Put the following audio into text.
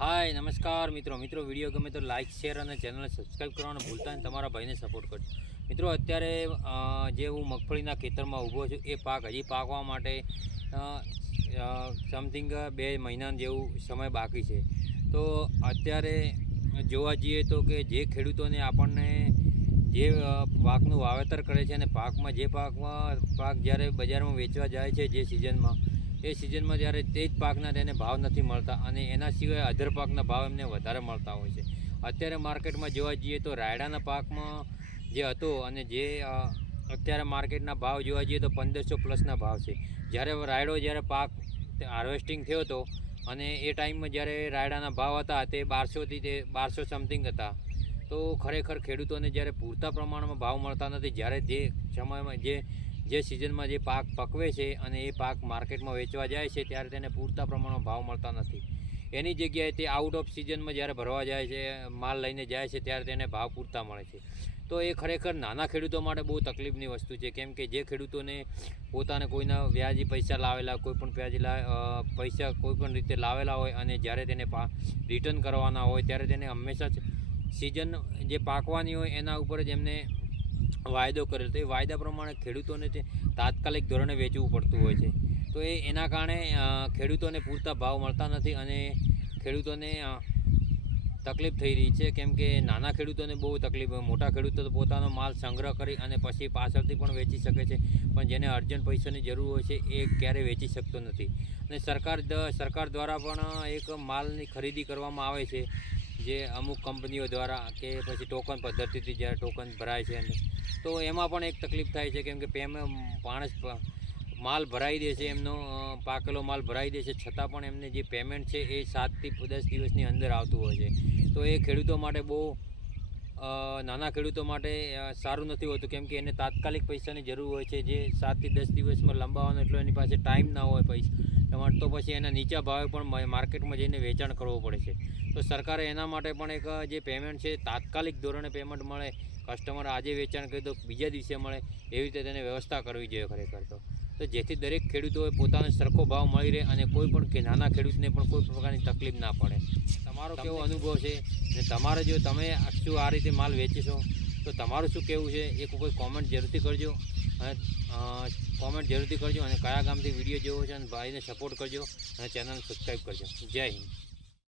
हाय नमस्कार मित्रों मित्रों वीडियो गमे तो लाइक शेर और चैनल सब्सक्राइब करवाना भूलता नहीं तमारा भाई ने सपोर्ट कर मित्रों अत्यारे जे हूँ मगफळीना खेतर में ऊभो छूँ ए पाक हजी पाकवा माटे समथिंग 2 महीना जेवुं समय बाकी है। तो अत्यारे जोवा जईए तो कि जे खेडूतोने आपणने जे पाकनुं वावेतर करे छे अने पाकमां जे पाक ज्यारे बजारमां वेचवा जाय छे जे सीजन में ए सीजन में जयरे तेज पाकना तेने भाव नहीं मळता अने एना सिवाय अधर पाकना भाव एमने वधारे मळता होय छे। अत्यारे मार्केट में जोवा जईए तो रायडाना पाक में जे हतो अने जे अत्यारे मार्केटना भाव जोवा जईए तो 1500 प्लसना भाव छे। ज्यारे रायडो ज्यारे पाक हार्वेस्टिंग थयो तो अने ए टाइम में ज्यारे रायडाना भाव हता ते 1200 थी 1200 समथिंग हता। तो खरेखर खेडूतोने ज्यारे पूरता प्रमाण में भाव मळता नथी। ज्यारे जे समय में जे सीजन में जे पाक पकवे छे अने ए पाक मार्केट में वेचवा जाए छे त्यारे तेने पूरता प्रमाण में भाव मळता नथी। एनी जग्याए ते आउट ऑफ सीजन में ज्यारे भरवा जाए छे माल लईने जाए छे त्यारे तेने भाव पूरता मळे छे। तो ए खरेखर नाना खेडूतो माटे बहु तकलीफनी वस्तु छे, केम के जे खेडूतोने पोताने कोईना व्याजी पैसा लावेला कोईपण पैसा कोईपण रीते लावेला होय अने ज्यारे तेने रिटर्न करवाना होय त्यारे तेने हमेशा सीजन जे पाकवानी होय एना उपर ज एमने वायदो करेल तो वायदा प्रमाणे खेडूतोने तात्कालिक धोरणे वेचवू पड़तुं होय छे। तो एना कारणे खेडूतोने पूरता भाव मळता नथी अने खेडूतोने तकलीफ थई रही है, केम के नाना खेडूतोने बहु तकलीफ। मोटा खेडूतो तो पोतानो माल संग्रह करी अने पछी पाछळथी पण वेची शके छे, पण जेने अर्जंट पैसानी जरूर होय छे ए क्यारे वेची शकतो नथी। अने सरकार द्वारा पण एक मालनी खरीदी करवामां आवे छे जे अमुक कंपनीओ द्वारा के पछी टोकन पद्धतिथी ज्यारे टोकन भराय छे तो एमां पण एक तकलीफ थाय छे, केम के माणस माल भराई दे छे एमनो पाकेलो माल भराई दे छे छतां पण एमने जे पेमेंट छे ए 7 થી 10 દિવસની અંદર आवतुं होय छे। तो ए खेडूतो माटे बहु नाना खेडूतो माटे सारूं नथी होतुं, केम के एने तात्कालिक पैसानी जरूर होय छे जे 7 થી 10 દિવસ में लंबावવાનો एटलो एनी पासे टाइम ना होय पैसा तो पछी एना नीचा भावे पण मार्केट में जईने वेचाण करवुं पड़े छे। तो सरकारे एना माटे पण एक जे पेमेंट छे तात्कालिक धोरणे पेमेंट मळे, कस्टमर आजे वेचाण करे तो बीजा दिवसे मळे एवी रीते तेने व्यवस्था करवी जोईए खरेखर। तो जेथी दरेक खेडूतोए पोताने सरखो भाव मळी रहे अने कोईपण के नाना खेडूतने पण कोई प्रकारनी तकलीफ ना पड़े। तमारो केवो अनुभव छे ने तमारे जो तमे शुं आ रीते माल वेचशो तो तमारुं शुं कहेवुं छे एक वखत कॉमेंट जरूरथी करजो अने कॉमेंट जरूरथी करजो अने कया गामथी विडियो जोवो छे अने भाईने सपोर्ट करजो अने चेनल सब्सक्राइब करजो। जय हिंद।